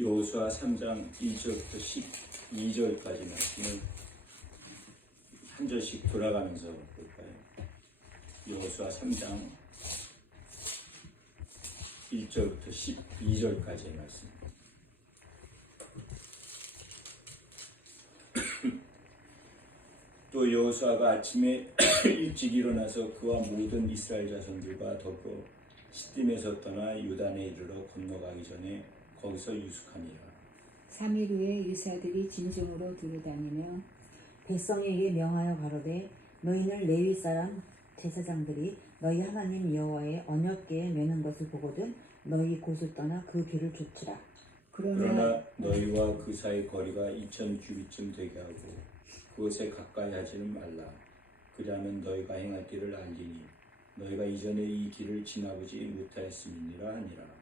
여호수아 3장 1절부터 12절까지 말씀을 한 절씩 돌아가면서 볼까요? 여호수아 3장 1절부터 12절까지의 말씀. 또 여호수아가 아침에 일찍 일어나서 그와 모든 이스라엘 자손들과 더불어 시딤에서 떠나 요단에 이르러 건너가기 전에 거기서 유숙하니라. 3일 후에 유사들이 진중으로 두루다니며 백성에게 명하여 가로되 너희는 레위 사람 제사장들이 너희 하나님 여호와의 언약궤에 매는 것을 보거든 너희 곳을 떠나 그 뒤를 쫓으라. 그러나 너희와 그 사이 거리가 2000규빗쯤 되게 하고 그것에 가까이 하지는 말라. 그리하면 너희가 행할 길을 알리니 너희가 이전에 이 길을 지나보지 못하였음이니라 하니라.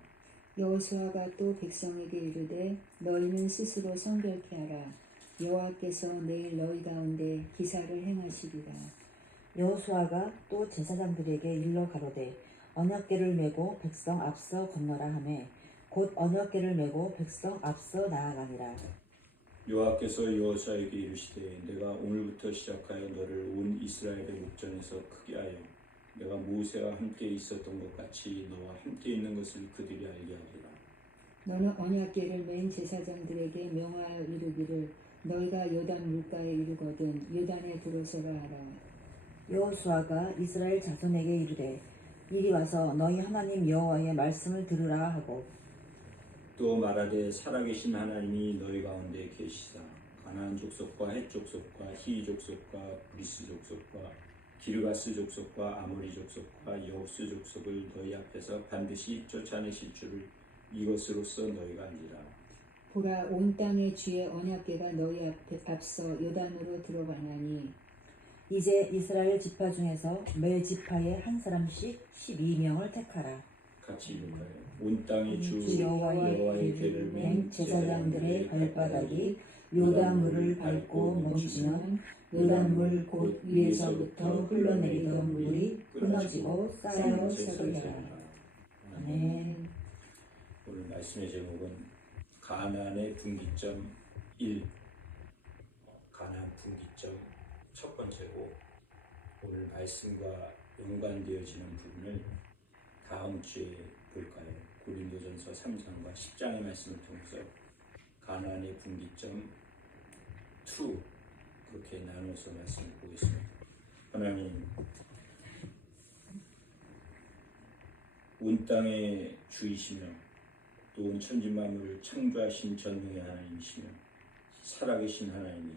여호수아가 또 백성에게 이르되 너희는 스스로 성결케 하라. 여호와께서 내일 너희 가운데 기사를 행하시리라. 여호수아가 또 제사장들에게 일러 가로되 언약궤를 메고 백성 앞서 건너라 하매 곧 언약궤를 메고 백성 앞서 나아가니라. 여호와께서 여호수아에게 이르시되 내가 오늘부터 시작하여 너를 온 이스라엘의 목전에서 크게 하여 내가 모세와 함께 있었던 것 같이 너와 함께 있는 것을 그들이 알게 하리라. 너는 언약궤를 맨 제사장들에게 명하여 이르기를 너희가 요단 물가에 이르거든 요단에 들어서라 하라. 여호수아가 이스라엘 자손에게 이르되 이리 와서 너희 하나님 여호와의 말씀을 들으라 하고 또 말하되 살아계신 하나님이 너희 가운데 계시사 가나안 족속과 헷 족속과 히 족속과 브리스 족속과 기르가스 족속과 아모리 족속과 여호스 족속을 너희 앞에서 반드시 쫓아내실 줄을 이것으로써 너희가 알리라. 보라 온 땅의 주의 언약궤가 너희 앞서 요단으로 들어가나니 이제 이스라엘 지파 중에서 매 지파에 한 사람씩 12명을 택하라. 같이 읽을까요? 온 땅의 주 여호와의 궤를 맨 제사장들의 발바닥이 요단물을 밟고 멈추면 요단물 곧 위에서부터 흘러내리던 물이 끊어지고 쌓여 서리라. 아멘. 오늘 말씀의 제목은 가나안의 분기점 1. 가나안 분기점 첫 번째고 오늘 말씀과 연관되어지는 부분을 다음 주에 볼까요? 고린도전서 3장과 10장의 말씀을 통해서 가나안의 분기점 2 그렇게 나눠서 말씀을 보겠습니다. 하나님, 온 땅의 주이시며 또 온 천지 만물을 창조하신 전능의 하나님이시며 살아계신 하나님이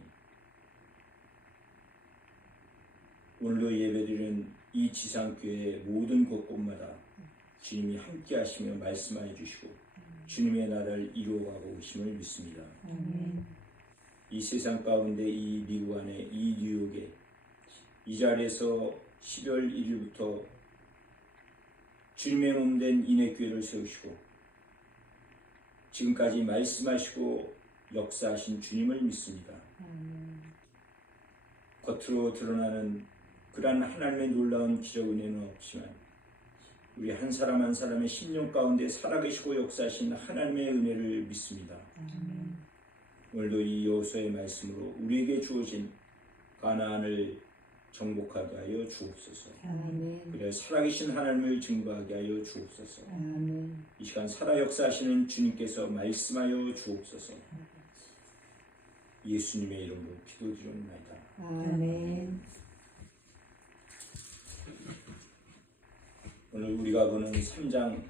오늘도 예배드리는 이 지상교회의 모든 곳곳마다 주님이 함께 하시며 말씀하여 주시고 주님의 나라를 이루어가고 오심을 믿습니다. 이 세상 가운데 이 미국 안에 이 뉴욕에 이 자리에서 12월 1일부터 주님의 몸된 인해교회를 세우시고 지금까지 말씀하시고 역사하신 주님을 믿습니다. 겉으로 드러나는 그러한 하나님의 놀라운 기적 은혜는 없지만 우리 한 사람 한 사람의 심령 가운데 살아계시고 역사하신 하나님의 은혜를 믿습니다. 오늘도 이 여호수아의 말씀으로 우리에게 주어진 가나안을 정복하게 하여 주옵소서. 그래 살아계신 하나님을 증거하게 하여 주옵소서. 이 시간 살아 역사하시는 주님께서 말씀하여 주옵소서. 예수님의 이름으로 기도드립니다. 아멘. 오늘 우리가 보는 3장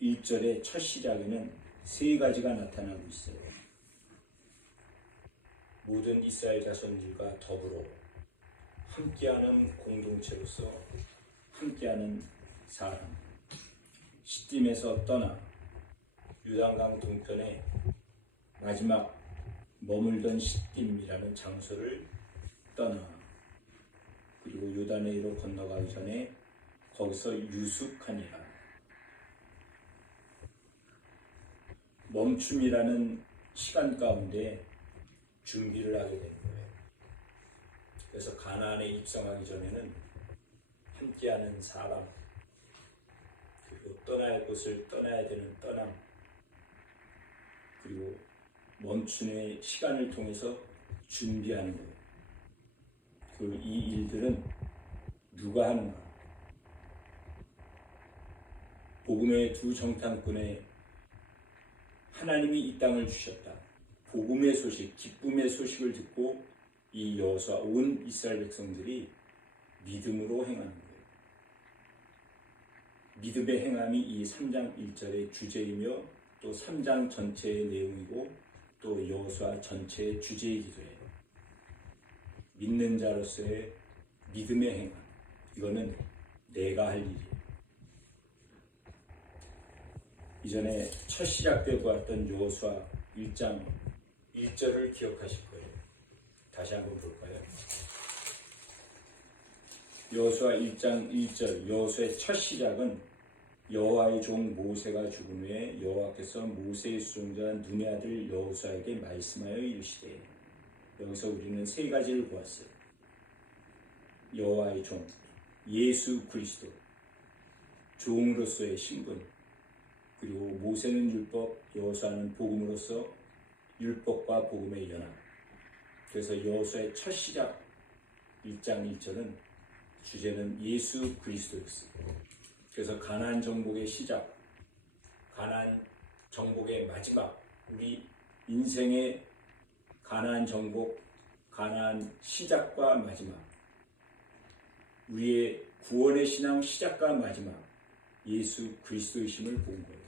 1절의 첫 시작에는 세 가지가 나타나고 있어요. 모든 이스라엘 자손들과 더불어 함께하는 공동체로서 함께하는 사람, 시딤에서 떠나 요단강 동편에 마지막 머물던 시딤이라는 장소를 떠나 그리고 요단해로 건너가기 전에 거기서 유숙하니라. 멈춤이라는 시간 가운데 준비를 하게 되는 거예요. 그래서 가나안에 입성하기 전에는 함께하는 사람, 그리고 떠나야 할 곳을 떠나야 되는 떠남, 그리고 멈춤의 시간을 통해서 준비하는 거예요. 이 일들은 누가 하는가? 복음의 두 정탐꾼에 하나님이 이 땅을 주셨다. 복음의 소식, 기쁨의 소식을 듣고 이 여호수아 온 이스라엘 백성들이 믿음으로 행하는 거예요. 믿음의 행함이 이 3장 1절의 주제이며 또 3장 전체의 내용이고 또 여호수아 전체의 주제이기도 해요. 믿는 자로서의 믿음의 행함, 이거는 내가 할 일이에요. 이전에 첫 시작되어 보았던 여호수아 1장 1절을 기억하실 거예요. 다시 한번 볼까요? 여호수아 1장 1절, 여호수아의 첫 시작은 여호와의 종 모세가 죽은 후에 여호와께서 모세의 수종자 눈의 아들 여호수아에게 말씀하여 이르시되, 여기서 우리는 세 가지를 보았어요. 여호와의 종, 예수 그리스도, 종으로서의 신분, 그리고 모세는 율법, 여호수아는 복음으로서 율법과 복음의 연합. 그래서 여호수아의 첫 시작 1장 1절은 주제는 예수 그리스도였어요. 그래서 가나안 정복의 시작, 가나안 정복의 마지막, 우리 인생의 가나안 정복, 가나안 시작과 마지막, 우리의 구원의 신앙 시작과 마지막, 예수 그리스도이심을 본 거예요.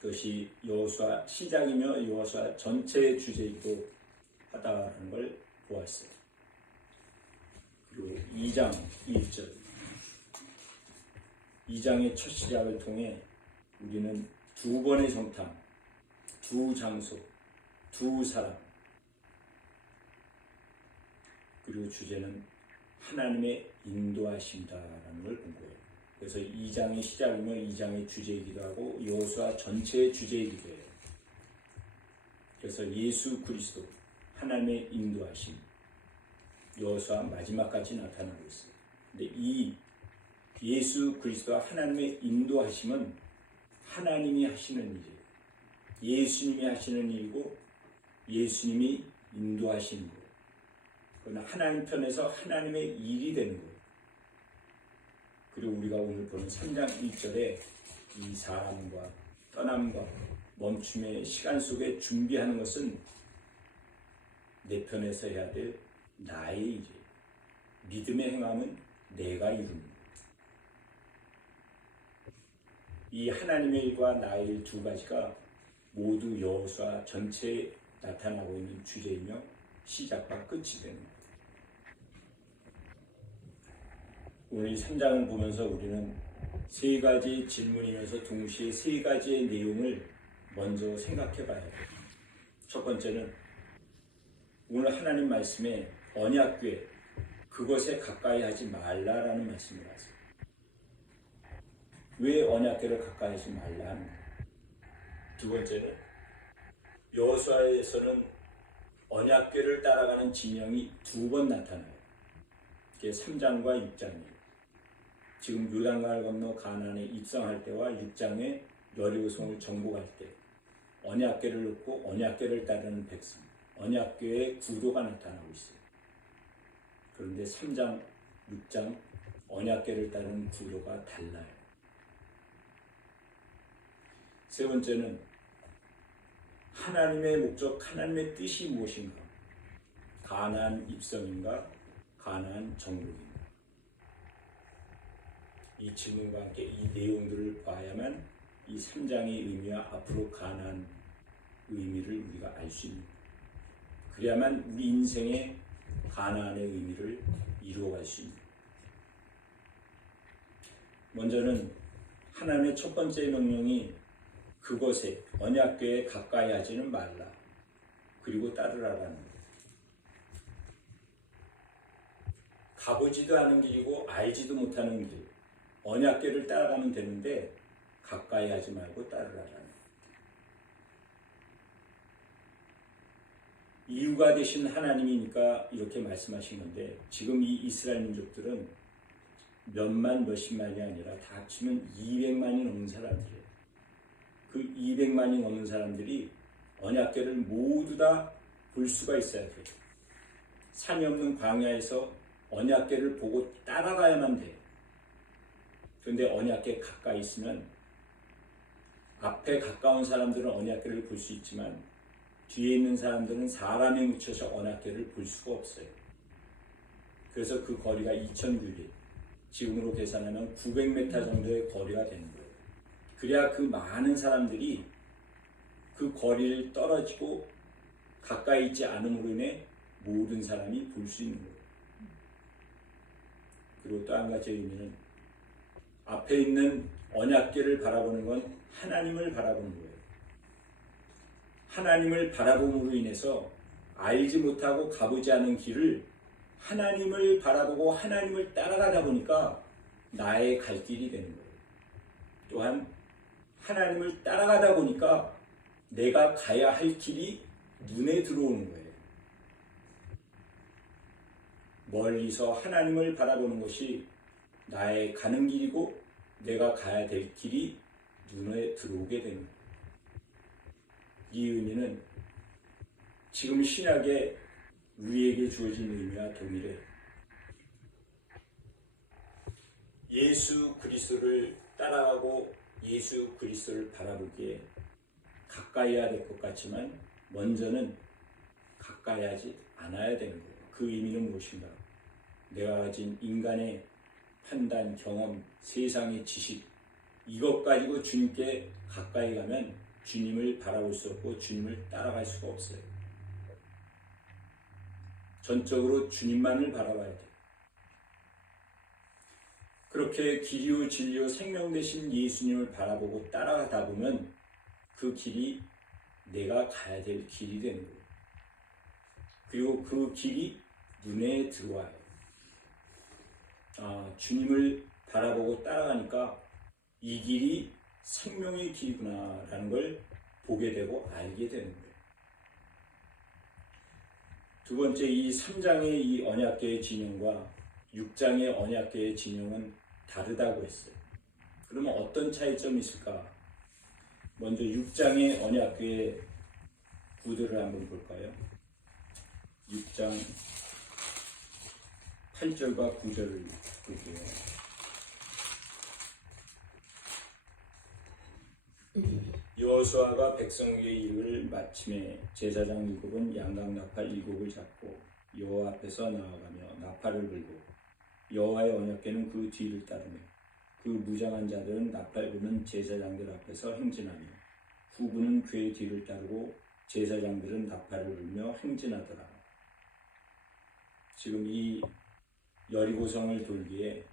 그것이 여호수아 시작이며 여호수아 전체의 주제이기도 하다는 걸 보았어요. 그리고 2장 1절, 2장의 첫 시작을 통해 우리는 두 번의 정탐, 두 장소, 두 사람, 그리고 주제는 하나님의 인도하심이다라는 걸 본 거예요. 그래서 2장의 시작이며 2장의 주제이기도 하고 여호수아 전체의 주제이기도 해요. 그래서 예수 그리스도, 하나님의 인도하심, 여호수아 마지막까지 나타나고 있어요. 근데 이 예수 그리스도와 하나님의 인도하심은 하나님이 하시는 일이에요. 예수님이 하시는 일이고 예수님이 인도하시는 거예요. 그러나 하나님 편에서 하나님의 일이 되는 거예요. 그리고 우리가 오늘 보는 3장 1절에 이 사람과 떠남과 멈춤의 시간 속에 준비하는 것은 내 편에서 해야 될 나의 일이에요. 믿음의 행함은 내가 이루는 거예요. 이 하나님의 일과 나의 일 두 가지가 모두 여호수아 전체에 나타나고 있는 주제이며 시작과 끝이 되는 거예요. 오늘 이 3장을 보면서 우리는 세 가지 질문이면서 동시에 세 가지의 내용을 먼저 생각해 봐야 돼요. 첫 번째는 오늘 하나님 말씀에 언약궤, 그것에 가까이 하지 말라라는 말씀을 하세요. 왜 언약궤를 가까이 하지 말라 하는 거예요? 두 번째는 여호수아에서는 언약궤를 따라가는 지명이 두 번 나타나요. 그게 3장과 6장이에요. 지금 요단강을 건너 가나안에 입성할 때와 6장에 여리고성을 정복할 때 언약궤를 놓고 언약궤를 따르는 백성, 언약궤의 구도가 나타나고 있어요. 그런데 3장, 6장 언약궤를 따르는 구도가 달라요. 세 번째는 하나님의 목적, 하나님의 뜻이 무엇인가? 가나안 입성인가? 가나안 정복인가? 이 질문과 함께 이 내용들을 봐야만 이 3장의 의미와 앞으로 가나안 의미를 우리가 알 수 있는 거예요. 그래야만 우리 인생의 가나안의 의미를 이루어갈 수 있는 거예요. 먼저는 하나님의 첫 번째 명령이 그것에 언약궤에 가까이 하지는 말라. 그리고 따르라라는 거예요. 가보지도 않은 길이고 알지도 못하는 길, 언약궤를 따라가면 되는데 가까이 하지 말고 따르라라는 거예요. 이유가 되신 하나님이니까 이렇게 말씀하신 건데 지금 이 이스라엘 민족들은 몇만 몇십만이 아니라 다 합치면 200만이 넘는 사람들이에요. 그 200만이 넘는 사람들이 언약궤를 모두 다 볼 수가 있어야 돼요. 산이 없는 광야에서 언약궤를 보고 따라가야만 돼요. 그런데 언약궤 가까이 있으면 앞에 가까운 사람들은 언약궤를 볼 수 있지만 뒤에 있는 사람들은 사람에 묻혀서 언약궤를 볼 수가 없어요. 그래서 그 거리가 2000규리, 지금으로 계산하면 900m 정도의 거리가 되는 거예요. 그래야 그 많은 사람들이 그 거리를 떨어지고 가까이 있지 않음으로 인해 모든 사람이 볼 수 있는 거예요. 그리고 또 한 가지 의미는 앞에 있는 언약궤를 바라보는 건 하나님을 바라보는 거예요. 하나님을 바라봄으로 인해서 알지 못하고 가보지 않은 길을 하나님을 바라보고 하나님을 따라가다 보니까 나의 갈 길이 되는 거예요. 또한 하나님을 따라가다 보니까 내가 가야 할 길이 눈에 들어오는 거예요. 멀리서 하나님을 바라보는 것이 나의 가는 길이고 내가 가야 될 길이 눈에 들어오게 되는 거예요. 이 의미는 지금 신약에 우리에게 주어진 의미와 동일해. 예수 그리스도를 따라가고 예수 그리스도를 바라보기에 가까이 해야 될 것 같지만 먼저는 가까이 하지 않아야 되는 거예요. 그 의미는 무엇인가? 내가 가진 인간의 판단, 경험, 세상의 지식, 이것 가지고 주님께 가까이 가면 주님을 바라볼 수 없고 주님을 따라갈 수가 없어요. 전적으로 주님만을 바라봐야 돼요. 그렇게 길이요 진리요 생명 되신 예수님을 바라보고 따라가다 보면 그 길이 내가 가야 될 길이 되는 거예요. 그리고 그 길이 눈에 들어와요. 주님을 바라보고 따라가니까 이 길이 생명의 길이구나라는 걸 보게 되고 알게 되는 거예요. 두 번째, 이 3장의 이 언약궤의 진영과 6장의 언약궤의 진영은 다르다고 했어요. 그러면 어떤 차이점이 있을까? 먼저 6장의 언약궤의 구도를 한번 볼까요? 6장 8절과 9절을 볼게요. 여호수아가 백성에게 이를 마침에 제사장 7은 양각 나팔 7을 잡고 여호와 앞에서 나아가며 나팔을 불고 여호와의 언약궤는 그 뒤를 따르며 그 무장한 자들은 나팔 부는 제사장들 앞에서 행진하며 후부는 궤의 뒤를 따르고 제사장들은 나팔을 불며 행진하더라. 지금 이 여리고성을 돌기에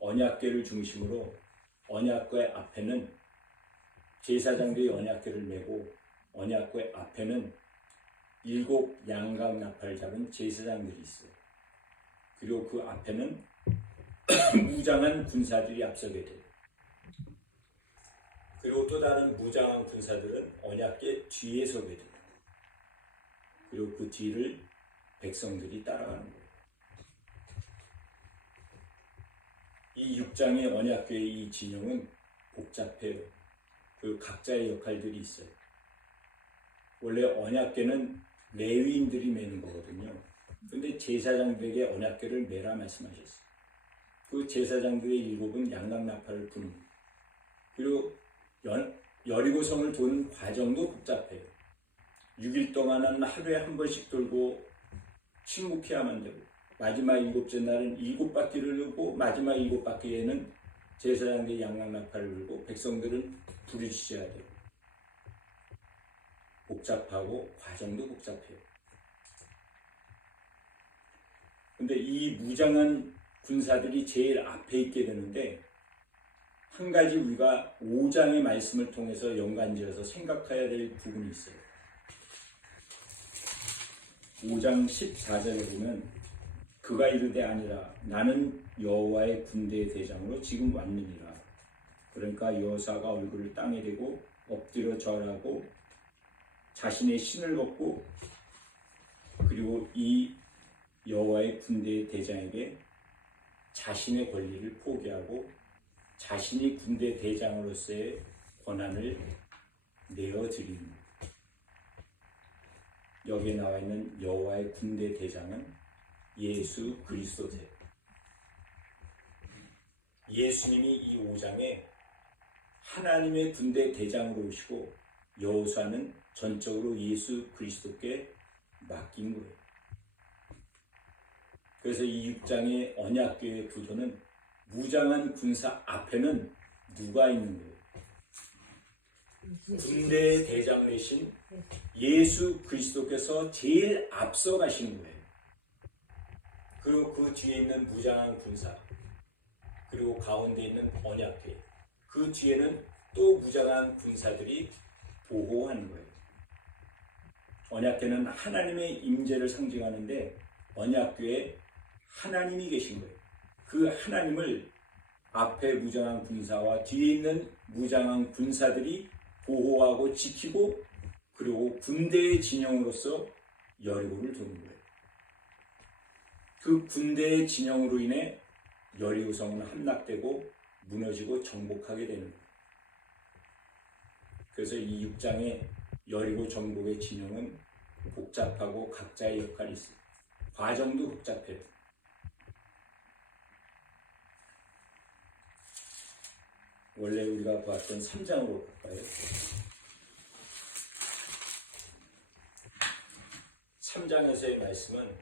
언약궤를 중심으로 언약궤 앞에는 제사장들이 언약궤를 메고 언약궤 앞에는 7 양각 나팔을 잡은 제사장들이 있어요. 그리고 그 앞에는 무장한 군사들이 앞서게 돼요. 그리고 또 다른 무장한 군사들은 언약궤 뒤에 서게 돼요. 그리고 그 뒤를 백성들이 따라가는 거예요. 이 6장의 언약궤의 이 진영은 복잡해요. 그 각자의 역할들이 있어요. 원래 언약궤는 레위인들이 매는 거거든요. 근데 제사장들에게 언약궤를 매라 말씀하셨어요. 그 제사장들의 7은 양각 나팔을 부는 거예요. 그리고 여리고성을 도는 과정도 복잡해요. 6일 동안은 하루에 한 번씩 돌고 침묵해야만 되고 마지막 7째 날은 7바퀴를 돌고 마지막 7바퀴에는 제사장들이 양각 나팔을 불고 백성들은 불을 지져야 돼요. 복잡하고 과정도 복잡해요. 근데 이 무장한 군사들이 제일 앞에 있게 되는데 한 가지 우리가 5장의 말씀을 통해서 연관지어서 생각해야 될 부분이 있어요. 5장 14절에 보면 그가 이르되 아니라 나는 여호와의 군대의 대장으로 지금 왔느니라. 그러니까 여호사가 얼굴을 땅에 대고 엎드려 절하고 자신의 신을 벗고 그리고 이 여호와의 군대의 대장에게 자신의 권리를 포기하고 자신이 군대 대장으로서의 권한을 내어드리는 여기에 나와 있는 여호와의 군대 대장은 예수 그리스도세요. 예수님이 이 5장에 하나님의 군대 대장으로 오시고 여호수아는 전적으로 예수 그리스도께 맡긴 거예요. 그래서 이 6장의 언약궤의 구도는 무장한 군사 앞에는 누가 있는 거예요? 군대 대장 되신 예수 그리스도께서 제일 앞서 가시는 거예요. 그리고 그 뒤에 있는 무장한 군사, 그리고 가운데 있는 언약궤, 그 뒤에는 또 무장한 군사들이 보호하는 거예요. 언약궤는 하나님의 임재를 상징하는데 언약궤에 하나님이 계신 거예요. 그 하나님을 앞에 무장한 군사와 뒤에 있는 무장한 군사들이 보호하고 지키고, 그리고 군대의 진영으로서 여리고를 도는 거예요. 그 군대의 진영으로 인해 여리고성은 함락되고 무너지고 정복하게 되는 거예요. 그래서 이 6장의 여리고 정복의 진영은 복잡하고 각자의 역할이 있어요. 과정도 복잡해요. 원래 우리가 보았던 3장으로 갈까요? 3장에서의 말씀은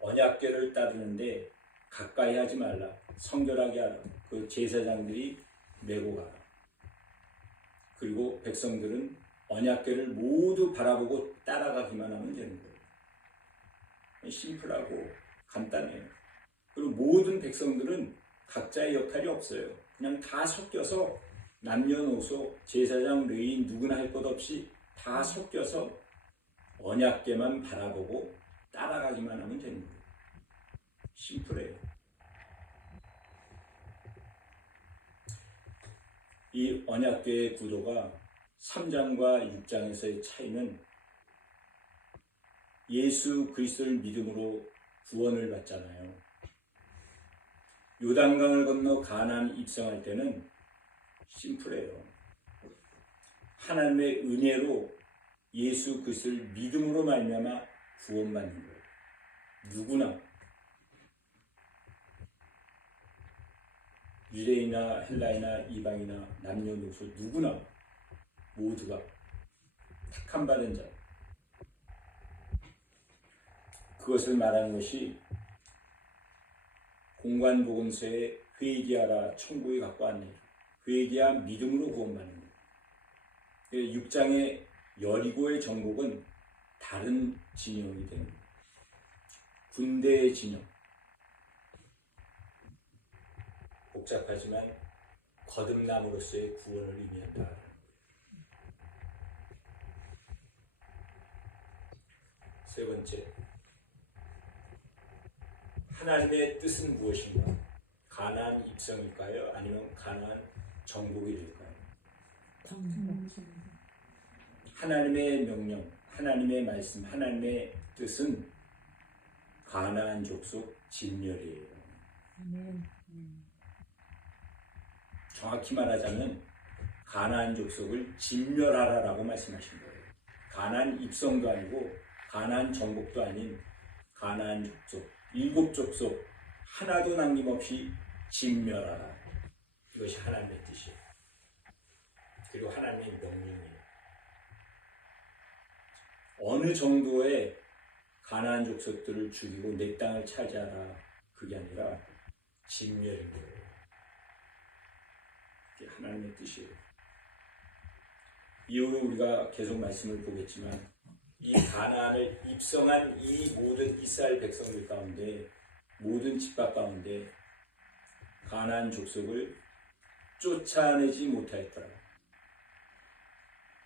언약궤를 따르는데 가까이 하지 말라, 성결하게 하라, 그 제사장들이 메고 가라. 그리고 백성들은 언약궤를 모두 바라보고 따라가기만 하면 되는 거예요. 심플하고 간단해요. 그리고 모든 백성들은 각자의 역할이 없어요. 그냥 다 섞여서 남녀노소, 제사장, 레위인 누구나 할 것 없이 다 섞여서 언약궤만 바라보고 따라가기만 하면 되는 거예요. 심플해요. 이 언약궤의 구도가 3장과 6장에서의 차이는 예수 그리스도를 믿음으로 구원을 받잖아요. 요단강을 건너 가나안 입성할 때는 심플해요. 하나님의 은혜로 예수 그리스도를 믿음으로 말미암아 구원받는 거예요. 누구나, 유대인이나 헬라이나 이방이나 남녀노소 누구나 모두가 택함 받은 자, 그것을 말하는 것이 공관복음서에 회개하라 천국에 갖고 왔네. 회개하 믿음으로 구원받는 거예요. 6장의 여리고의 정복은 다른 진영이 되는 거예요. 군대의 진영. 복잡하지만 거듭남으로서의 구원을 의미한다. 세 번째, 하나님의 뜻은 무엇인가? 가나안 입성일까요? 아니면 가나안 정복이 될까요? 하나님의 명령, 하나님의 말씀, 하나님의 뜻은 가나안 족속 진멸이에요. 정확히 말하자면 가나안 족속을 진멸하라라고 말씀하신 거예요. 가나안 입성도 아니고 가나안 정복도 아닌 가나안 족속, 7족속 하나도 남김없이 진멸하라. 이것이 하나님의 뜻이에요. 그리고 하나님의 명령이에요. 어느 정도의 가나안 족속들을 죽이고 내 땅을 차지하라, 그게 아니라 진멸인 거예요. 그게 하나님의 뜻이에요. 이후로 우리가 계속 말씀을 보겠지만 이 가나안을 입성한 이 모든 이스라엘 백성들 가운데, 모든 집합 가운데 가나안 족속을 쫓아내지 못하였더라.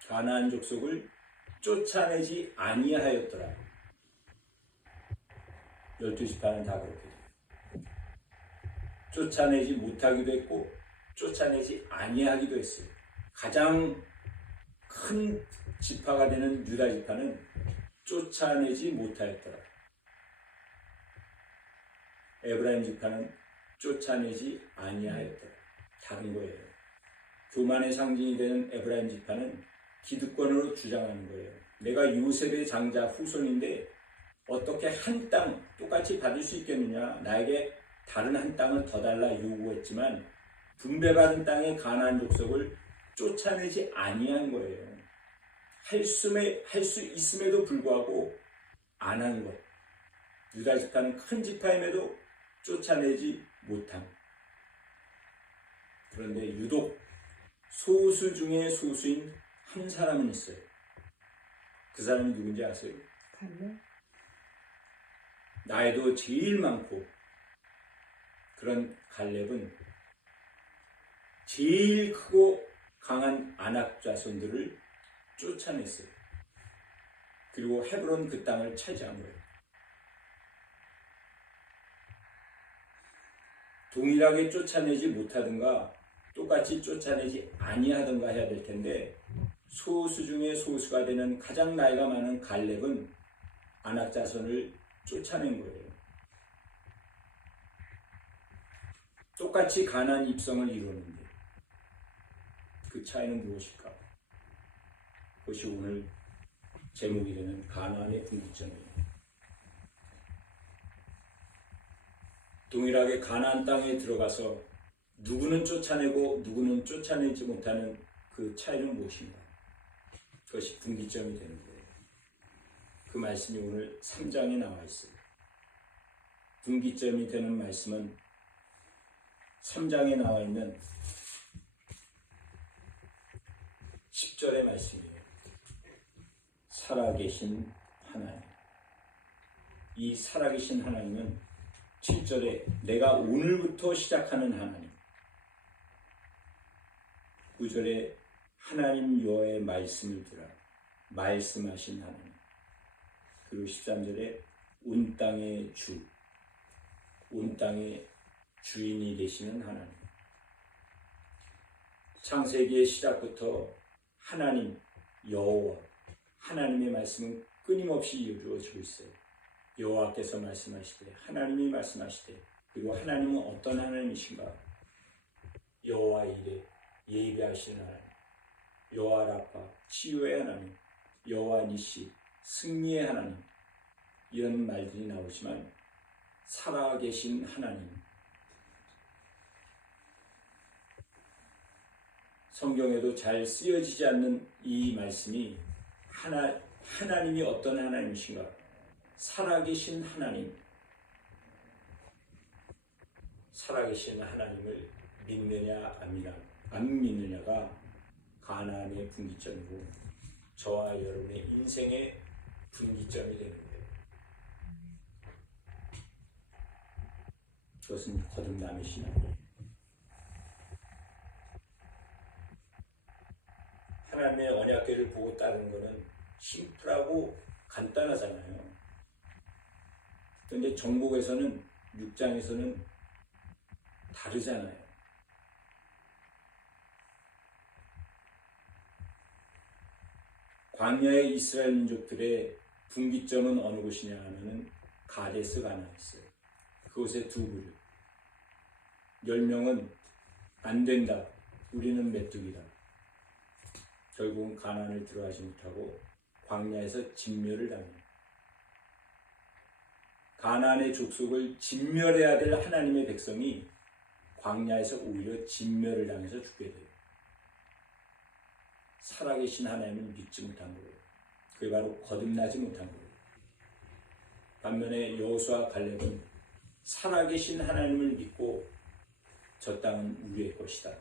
가나안 족속을 쫓아내지 아니하였더라. 12지파는 다 그렇게 돼요. 쫓아내지 못하기도 했고 쫓아내지 아니하기도 했어요. 가장 큰 지파가 되는 유다 지파는 쫓아내지 못하였더라. 에브라임 지파는 쫓아내지 아니하였더라. 다른 거예요. 교만의 상징이 되는 에브라임 지파는 기득권으로 주장하는 거예요. 내가 요셉의 장자 후손인데 어떻게 한 땅 똑같이 받을 수 있겠느냐. 나에게 다른 한 땅을 더 달라 요구했지만 분배받은 땅의 가나안 족속을 쫓아내지 아니한 거예요. 할 수 있음에도 불구하고 안 한 것. 유다 지파는 큰 지파임에도 쫓아내지 못함. 그런데 유독 소수 중에 소수인 한 사람은 있어요. 그 사람이 누군지 아세요? 갈렙? 나이도 제일 많고 그런 갈렙은 제일 크고 강한 아낙 자손들을 쫓아냈어요. 그리고 헤브론 그 땅을 차지한 거예요. 동일하게 쫓아내지 못하든가 똑같이 쫓아내지 아니하든가 해야 될 텐데 소수 중에 소수가 되는 가장 나이가 많은 갈렙은 아낙 자손을 쫓아낸 거예요. 똑같이 가나안 입성을 이루는데 그 차이는 무엇일까? 그것이 오늘 제목이 되는 가나안의 분기점이에요. 동일하게 가나안 땅에 들어가서 누구는 쫓아내고 누구는 쫓아내지 못하는 그 차이는 무엇인가? 그것이 분기점이 되는 거예요. 그 말씀이 오늘 3장에 나와 있어요. 분기점이 되는 말씀은 3장에 나와 있는 10절의 말씀이에요. 살아계신 하나님. 이 살아계신 하나님은 7절에 내가 오늘부터 시작하는 하나님. 9절에 하나님 여호와의 말씀을 들으라. 말씀하신 하나님. 그리고 13절에 온 땅의 주. 온 땅의 주인이 되시는 하나님. 창세기의 시작부터 하나님 여호와 하나님의 말씀은 끊임없이 이루어지고 있어요. 여호와께서 말씀하시되 하나님이 말씀하시되 그리고 하나님은 어떤 하나님이신가? 여호와 이레 예비하시는 하나님, 여호와 라파 치유의 하나님, 여호와 니시 승리의 하나님, 이런 말들이 나오지만 살아계신 하나님, 성경에도 잘 쓰여지지 않는 이 말씀이 하나님이 어떤 하나님이신가? 살아계신 하나님, 살아계신 하나님을 믿느냐 안 믿느냐가 가나안의 분기점이고 저와 여러분의 인생의 분기점이 되는 거예요. 그것은 거듭남의 신앙이에요. 하나님의 언약궤를 보고 따르는 것은 심플하고 간단하잖아요. 그런데 정복에서는 6장에서는 다르잖아요. 광야의 이스라엘 민족들의 분기점은 어느 곳이냐 하면은 가데스 가나였어요. 그곳에 두 부류. 10명은 안 된다. 우리는 메뚜기다. 결국은 가나안을 들어가지 못하고 광야에서 진멸을 당해요. 가나안의 족속을 진멸해야 될 하나님의 백성이 광야에서 오히려 진멸을 당해서 죽게 돼요. 살아계신 하나님을 믿지 못한 거예요. 그게 바로 거듭나지 못한 거예요. 반면에 여호수아 갈렙은 살아계신 하나님을 믿고 저 땅은 우리의 것이다.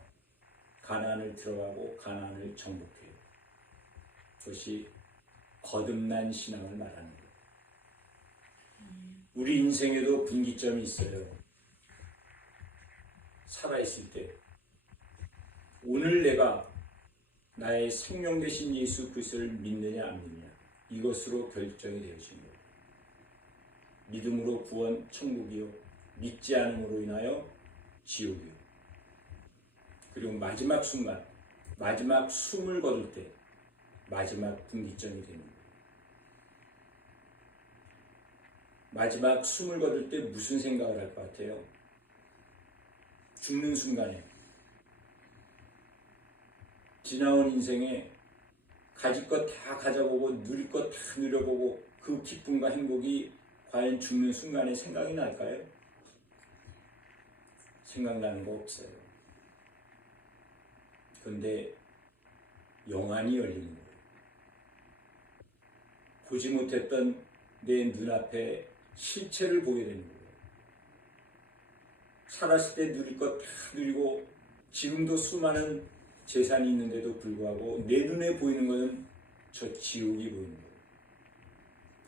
가나안을 들어가고 가나안을 정복해요. 그것이 거듭난 신앙을 말하는 거예요. 우리 인생에도 분기점이 있어요. 살아있을 때 오늘 내가 나의 생명 되신 예수 그리스도를 믿느냐 안 믿느냐 이것으로 결정이 되어진 거예요. 믿음으로 구원 천국이요 믿지 않음으로 인하여 지옥이요. 그리고 마지막 순간 마지막 숨을 거둘 때 마지막 분기점이 되는 거예요. 마지막 숨을 거둘 때 무슨 생각을 할 것 같아요? 죽는 순간에 지나온 인생에 가질 것 다 가져보고 누릴 것 다 누려보고 그 기쁨과 행복이 과연 죽는 순간에 생각이 날까요? 생각나는 거 없어요. 그런데 영안이 열리는 거예요. 보지 못했던 내 눈앞에 실체를 보게 되는 거예요. 살았을 때 누릴 것 다 누리고 지금도 수많은 재산이 있는데도 불구하고 내 눈에 보이는 것은 저 지옥이 보이는 거예요.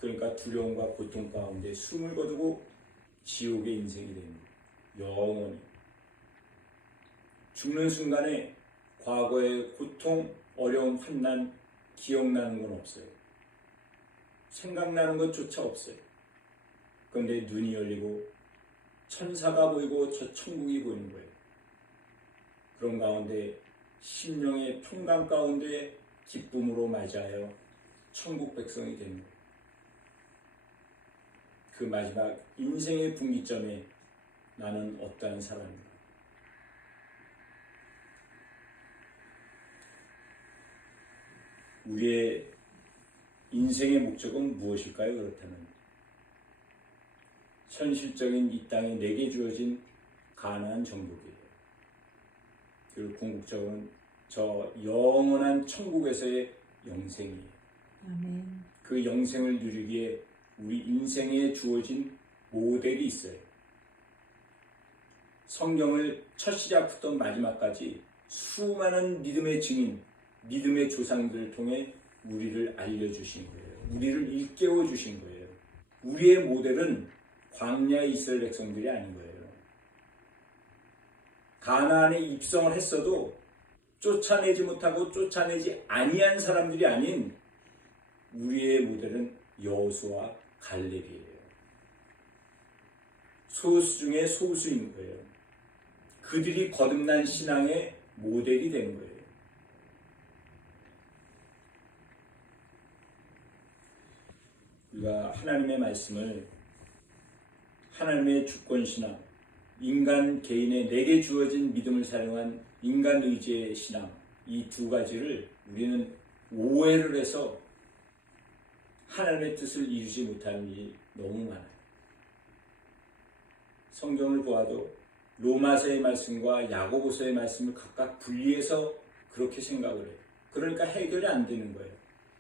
그러니까 두려움과 고통 가운데 숨을 거두고 지옥의 인생이 되는 거예요. 영원히. 죽는 순간에 과거의 고통, 어려움, 환난 기억나는 건 없어요. 생각나는 것조차 없어요. 그런데 눈이 열리고 천사가 보이고 저 천국이 보이는 거예요. 그런 가운데 심령의 평강 가운데 기쁨으로 맞이하여 천국 백성이 되는 거예요. 그 마지막 인생의 분기점에 나는 어떠한 사람인가? 우리의 인생의 목적은 무엇일까요? 그렇다면 현실적인 이 땅에 내게 주어진 가나안 정복이에요. 그리고 궁극적으로는 저 영원한 천국에서의 영생이에요. 아멘. 그 영생을 누리기에 우리 인생에 주어진 모델이 있어요. 성경을 첫 시작부터 마지막까지 수많은 믿음의 증인, 믿음의 조상들을 통해 우리를 알려주신 거예요. 우리를 일깨워 주신 거예요. 우리의 모델은 광야의 이스라엘 백성들이 아닌 거예요. 가나안에 입성을 했어도 쫓아내지 못하고 쫓아내지 아니한 사람들이 아닌 우리의 모델은 여호수아 갈렙이에요. 소수 중에 소수인 거예요. 그들이 거듭난 신앙의 모델이 된 거예요. 우리가 하나님의 말씀을 하나님의 주권신앙, 인간 개인의 내게 주어진 믿음을 사용한 인간 의지의 신앙, 이 두 가지를 우리는 오해를 해서 하나님의 뜻을 이루지 못하는 일이 너무 많아요. 성경을 보아도 로마서의 말씀과 야고보서의 말씀을 각각 분리해서 그렇게 생각을 해요. 그러니까 해결이 안 되는 거예요.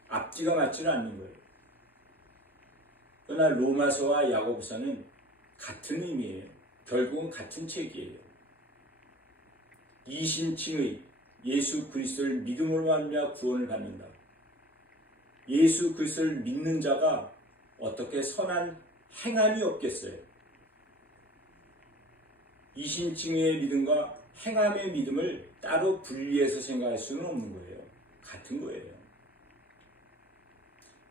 앞뒤가 맞지는 않는 거예요. 그러나 로마서와 야고보서는 같은 의미예요. 결국은 같은 책이에요. 이신칭의 예수 그리스도를 믿음으로 말미암아 구원을 받는다. 예수 그리스도를 믿는 자가 어떻게 선한 행함이 없겠어요? 이신칭의 믿음과 행함의 믿음을 따로 분리해서 생각할 수는 없는 거예요. 같은 거예요.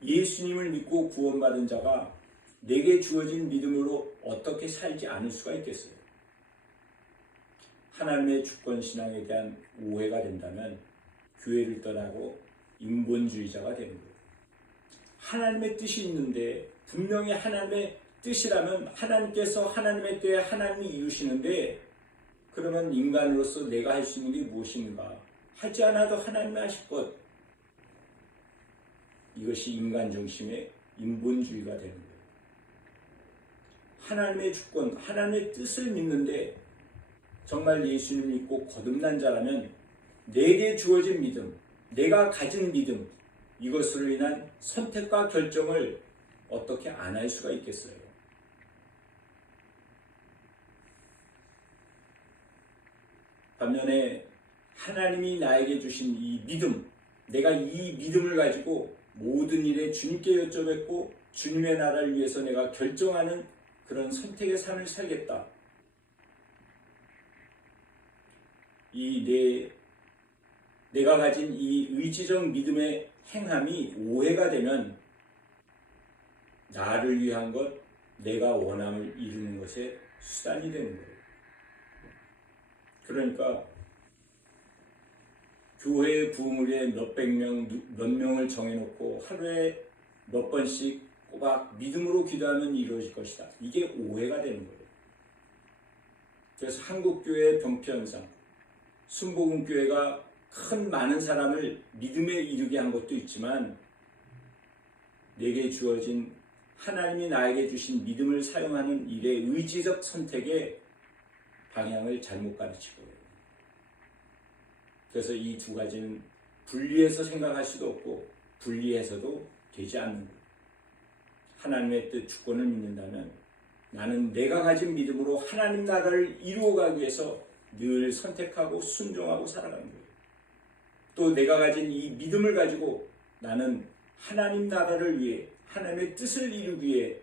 예수님을 믿고 구원받은 자가 내게 주어진 믿음으로 어떻게 살지 않을 수가 있겠어요? 하나님의 주권신앙에 대한 오해가 된다면 교회를 떠나고 인본주의자가 되는 거예요. 하나님의 뜻이 있는데 분명히 하나님의 뜻이라면 하나님께서 하나님의 때에 하나님이 이루시는데 그러면 인간으로서 내가 할 수 있는 게 무엇인가? 하지 않아도 하나님이 하실 것. 이것이 인간 중심의 인본주의가 되는 거예요. 하나님의 주권, 하나님의 뜻을 믿는데 정말 예수님을 믿고 거듭난 자라면 내게 주어진 믿음, 내가 가진 믿음, 이것으로 인한 선택과 결정을 어떻게 안 할 수가 있겠어요? 반면에 하나님이 나에게 주신 이 믿음, 내가 이 믿음을 가지고 모든 일에 주님께 여쭤뵙고 주님의 나라를 위해서 내가 결정하는 그런 선택의 삶을 살겠다. 내가 가진 이 의지적 믿음의 행함이 오해가 되면 나를 위한 것, 내가 원함을 이루는 것에 수단이 되는 거예요. 그러니까 교회의 부흥을 위해 몇백 명, 몇 명을 정해놓고 하루에 몇 번씩 꼬박 믿음으로 기도하면 이루어질 것이다. 이게 오해가 되는 거예요. 그래서 한국교회의 병폐현상, 순복음교회가 큰 많은 사람을 믿음에 이르게 한 것도 있지만 내게 주어진 하나님이 나에게 주신 믿음을 사용하는 일의 의지적 선택의 방향을 잘못 가르치고 해요. 그래서 이 두 가지는 분리해서 생각할 수도 없고 분리해서도 되지 않는 거예요. 하나님의 뜻 주권을 믿는다면 나는 내가 가진 믿음으로 하나님 나라를 이루어가기 위해서 늘 선택하고 순종하고 살아가는 거예요. 또 내가 가진 이 믿음을 가지고 나는 하나님 나라를 위해 하나님의 뜻을 이루기 위해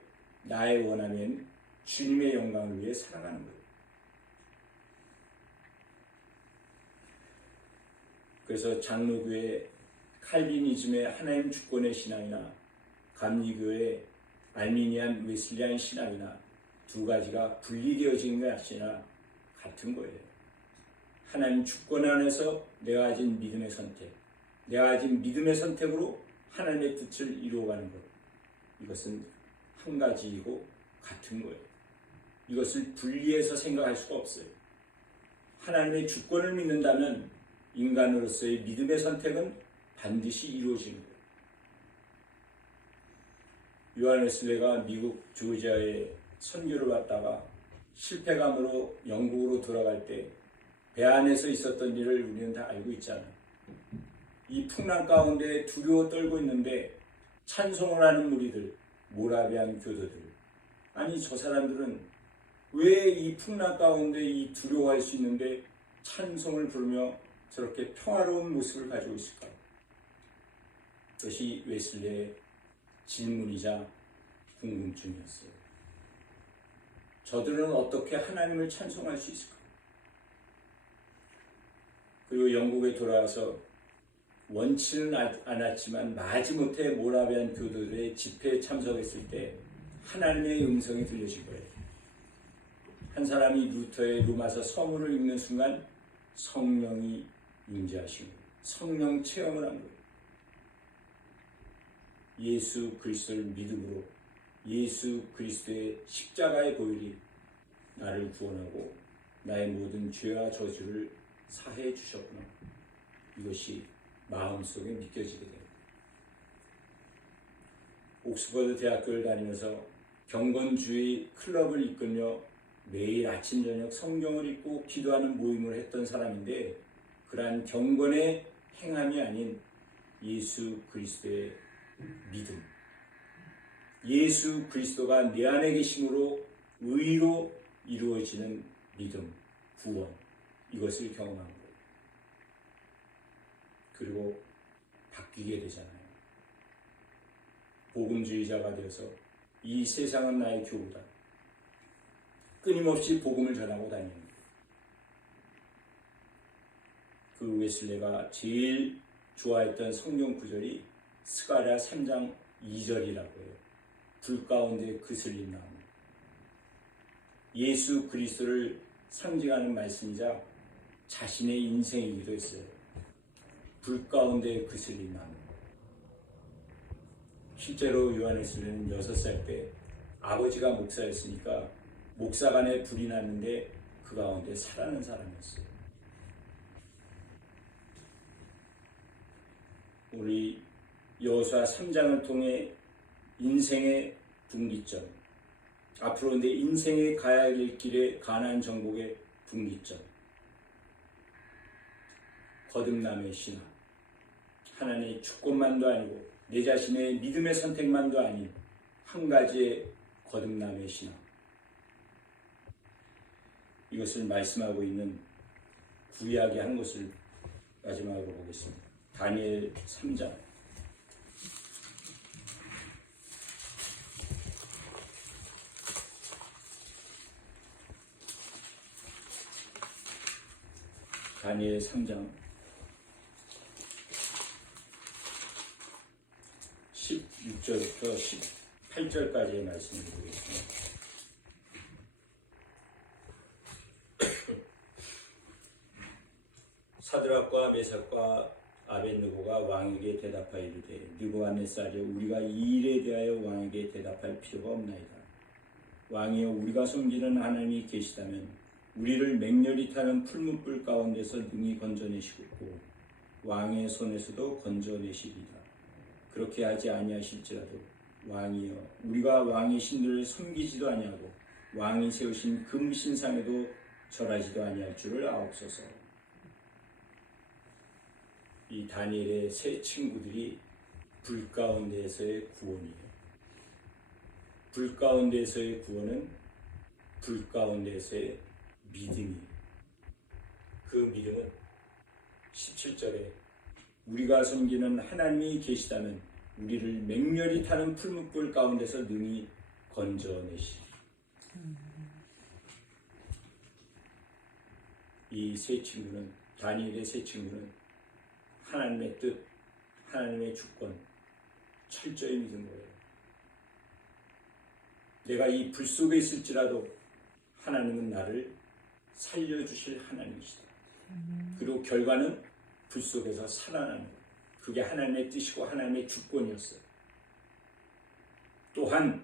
나의 원하면 주님의 영광을 위해 살아가는 거예요. 그래서 장로교회 칼비니즘의 하나님 주권의 신앙이나 감리교회 알미니안 웨슬리안 신앙이나 두 가지가 분리되어진 것이 아니라 같은 거예요. 하나님 주권 안에서 내가 가진 믿음의 선택, 내가 가진 믿음의 선택으로 하나님의 뜻을 이루어가는 것, 이것은 한 가지이고 같은 거예요. 이것을 분리해서 생각할 수가 없어요. 하나님의 주권을 믿는다면 인간으로서의 믿음의 선택은 반드시 이루어지는 거예요. 요한 웨슬레가 미국 조지아에 선교를 왔다가 실패감으로 영국으로 돌아갈 때 배 안에서 있었던 일을 우리는 다 알고 있잖아요. 이 풍랑 가운데 두려워 떨고 있는데 찬송을 하는 무리들, 모라비안 교도들, 아니 저 사람들은 왜 이 풍랑 가운데 이 두려워할 수 있는데 찬송을 부르며 저렇게 평화로운 모습을 가지고 있을까요? 그것이 웨슬레의 질문이자 궁금증이었어요. 저들은 어떻게 하나님을 찬송할 수 있을까? 그리고 영국에 돌아와서 원치는 않았지만 마지못해 모라비안 교도들의 집회에 참석했을 때 하나님의 음성이 들려진 거예요. 한 사람이 루터의 로마서 서문을 읽는 순간 성령이 임재하시고 성령 체험을 한 거예요. 예수 그리스도를 믿음으로 예수 그리스도의 십자가의 보혈이 나를 구원하고 나의 모든 죄와 저주를 사해 주셨구나. 이것이 마음속에 믿겨지게 됩니다. 옥스퍼드 대학교를 다니면서 경건주의 클럽을 이끌며 매일 아침 저녁 성경을 읽고 기도하는 모임을 했던 사람인데 그러한 경건의 행함이 아닌 예수 그리스도의 믿음, 예수 그리스도가 내 안에 계심으로 의로 이루어지는 믿음, 구원, 이것을 경험한 거예요. 그리고 바뀌게 되잖아요. 복음주의자가 되어서 이 세상은 나의 교우다. 끊임없이 복음을 전하고 다니는 거예요. 그 웨슬레가 제일 좋아했던 성경 구절이 스가랴 3장 2절이라고 해요. 불 가운데 그슬린 나무. 예수 그리스도를 상징하는 말씀이자 자신의 인생이기도 했어요. 불 가운데 그슬린 나무. 실제로 요한 웨슬레는 6살 때 아버지가 목사였으니까 목사간에 불이 났는데 그 가운데 살아난 사람이었어요. 우리 여호수아 3장을 통해 인생의 분기점, 앞으로 내 인생에 가야 할 길의 가나안 정복의 분기점, 거듭남의 신앙, 하나님의 주권만도 아니고 내 자신의 믿음의 선택만도 아닌 한 가지의 거듭남의 신앙, 이것을 말씀하고 있는 구약의 한 것을 마지막으로 보겠습니다. 다니엘 3장. 다니엘 3장 16절부터 18절까지의 말씀을 보겠습니다. 사드락과 메삭과 아벳느고가 왕에게 대답하여 이르되 느부갓네살이여 우리가 이 일에 대하여 왕에게 대답할 필요가 없나이다. 왕이여 우리가 섬기는 하나님이 계시다면 우리를 맹렬히 타는 풀무불 가운데서 능히 건져내시고 왕의 손에서도 건져내시리라. 그렇게 하지 아니하실지라도 왕이여 우리가 왕의 신들을 섬기지도 아니하고 왕이 세우신 금 신상에도 절하지도 아니할 줄을 아옵소서. 이 다니엘의 세 친구들이 불 가운데에서의 구원이에요. 불 가운데에서의 구원은 불 가운데에서의 믿음이에요. 그 믿음은 17절에 우리가 섬기는 하나님이 계시다면 우리를 맹렬히 타는 풀무불 가운데서 능히 건져내시. 이 세 친구는 다니엘의 세 친구는 하나님의 뜻, 하나님의 주권 철저히 믿은 거예요. 내가 이 불 속에 있을지라도 하나님은 나를 살려주실 하나님이시다. 그리고 결과는 불 속에서 살아나는 거예요. 그게 하나님의 뜻이고 하나님의 주권이었어요. 또한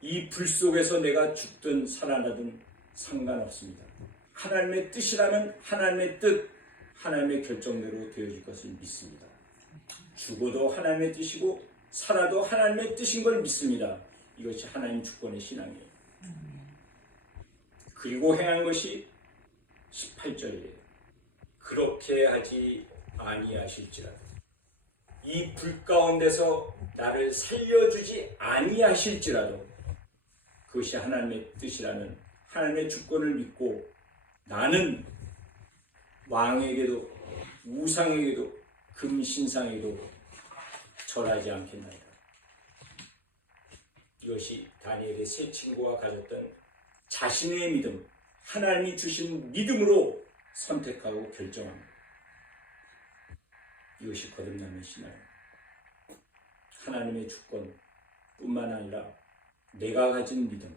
이 불 속에서 내가 죽든 살아나든 상관없습니다. 하나님의 뜻이라면 하나님의 뜻, 하나님의 결정대로 되어질 것을 믿습니다. 죽어도 하나님의 뜻이고 살아도 하나님의 뜻인 걸 믿습니다. 이것이 하나님 주권의 신앙이에요. 그리고 행한 것이 18절이에요. 그렇게 하지 아니하실지라도 이 불 가운데서 나를 살려주지 아니하실지라도 그것이 하나님의 뜻이라는 하나님의 주권을 믿고 나는 왕에게도 우상에게도 금신상에도 절하지 않겠나이다. 이것이 다니엘의 세 친구가 가졌던 자신의 믿음, 하나님이 주신 믿음으로 선택하고 결정합니다. 이것이 거듭남의 신앙. 하나님의 주권뿐만 아니라 내가 가진 믿음,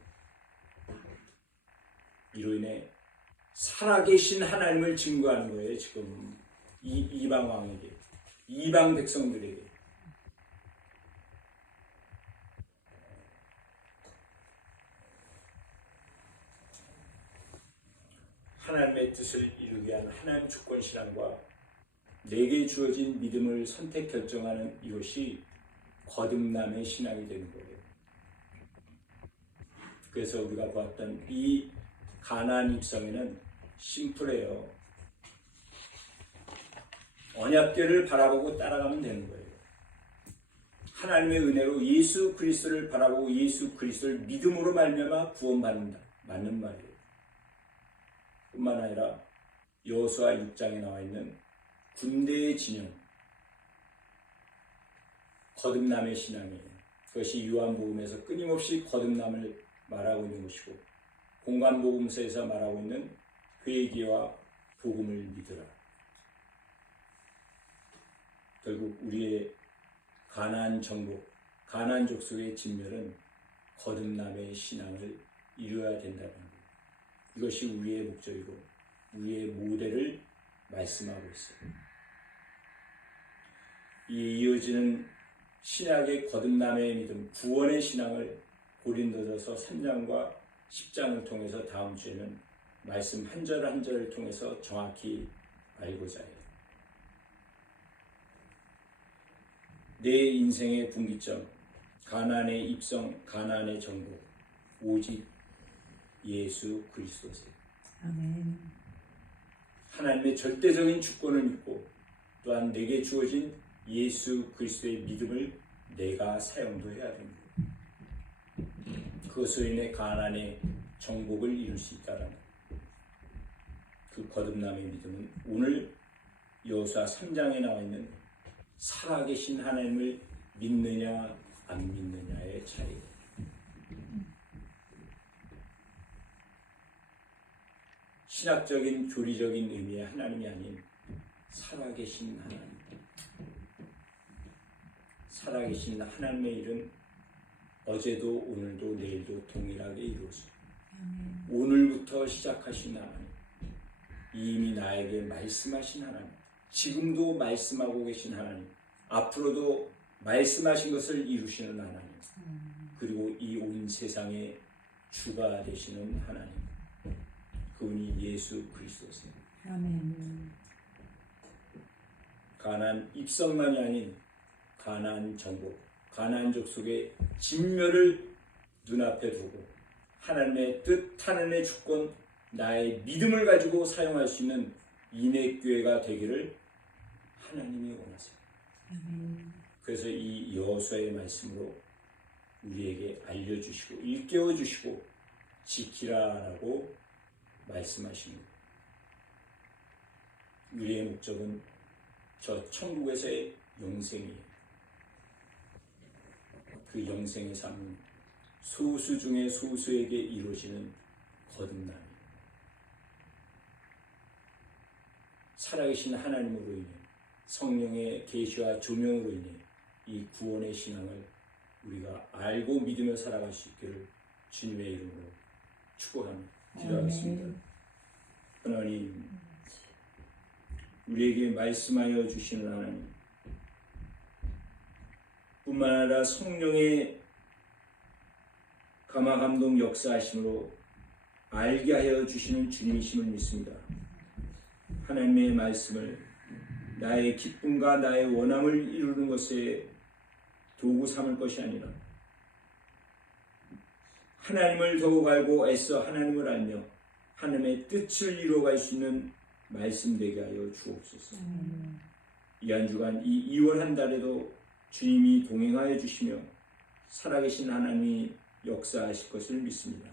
이로 인해 살아계신 하나님을 증거하는 거예요. 지금 이 이방 왕에게, 이방 백성들에게. 하나님의 뜻을 이루기 위한 하나님 주권 신앙과 내게 주어진 믿음을 선택 결정하는 이것이 거듭남의 신앙이 되는 거예요. 그래서 우리가 보았던 이 가나안 입성에는 심플해요. 언약궤를 바라보고 따라가면 되는 거예요. 하나님의 은혜로 예수 그리스도를 바라보고 예수 그리스도를 믿음으로 말미암아 구원받는다. 맞는 말이에요. 뿐만 아니라 여호수아 6장에 나와 있는 군대의 진영, 거듭남의 신앙이에요. 그것이 요한복음에서 끊임없이 거듭남을 말하고 있는 것이고 공관복음서에서 말하고 있는 회개와 복음을 믿으라. 결국 우리의 가나안 정복, 가나안 족속의 진멸은 거듭남의 신앙을 이루어야 된다는 거예요. 이것이 우리의 목적이고 우리의 모델을 말씀하고 있어요. 이 이어지는 신약의 거듭남의 믿음, 구원의 신앙을 고린도전서 3장과 10장을 통해서 다음 주에는 말씀 한 절 한 절을 통해서 정확히 알고자 해요. 내 인생의 분기점, 가나안의 입성, 가나안의 정복, 오직 예수 그리스도세요. 아멘. 하나님의 절대적인 주권을 믿고 또한 내게 주어진 예수 그리스도의 믿음을 내가 사용도 해야 됩니다. 그것으로 인해 가나안의 정복을 이룰 수 있다는 그 거듭남의 믿음은 오늘 여호수아 3장에 나와 있는 살아계신 하나님을 믿느냐 안 믿느냐의 차이입니다. 신학적인 교리적인 의미의 하나님이 아닌 살아계신 하나님, 살아계신 하나님의 일은 어제도 오늘도 내일도 동일하게 이루어집니다. 오늘부터 시작하신 하나님, 이미 나에게 말씀하신 하나님, 지금도 말씀하고 계신 하나님, 앞으로도 말씀하신 것을 이루시는 하나님, 그리고 이 온 세상의 주가 되시는 하나님, 그분이 예수 그리스도세요. 아멘. 가나안 입성만이 아닌 가나안 정복, 가나안 족속의 진멸을 눈앞에 두고 하나님의 뜻, 하나님의 주권, 나의 믿음을 가지고 사용할 수 있는 인애교회가 되기를 하나님이 원하세요. 그래서 이 여호수아의 말씀으로 우리에게 알려주시고 일깨워주시고 지키라라고 말씀하십니다. 우리의 목적은 저 천국에서의 영생이에요. 그 영생의 삶은 소수 중에 소수에게 이루어지는 거듭남이에요. 살아계신 하나님으로 인해 성령의 계시와 조명으로 인해 이 구원의 신앙을 우리가 알고 믿으며 살아갈 수 있기를 주님의 이름으로 축복합니다. 기도하겠습니다. 하나님, 우리에게 말씀하여 주시는 하나님, 뿐만 아니라 성령의 감화감동 역사하심으로 알게 하여 주시는 주님이심을 믿습니다. 하나님의 말씀을 나의 기쁨과 나의 원함을 이루는 것에 도구 삼을 것이 아니라 하나님을 더욱 알고 애써 하나님을 알며 하나님의 뜻을 이루어갈 수 있는 말씀 되게 하여 주옵소서. 이 한 주간 이 2월 한 달에도 주님이 동행하여 주시며 살아계신 하나님이 역사하실 것을 믿습니다.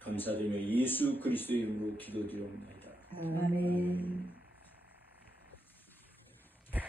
감사드리며 예수 그리스도의 이름으로 기도드리옵나이다. 아멘.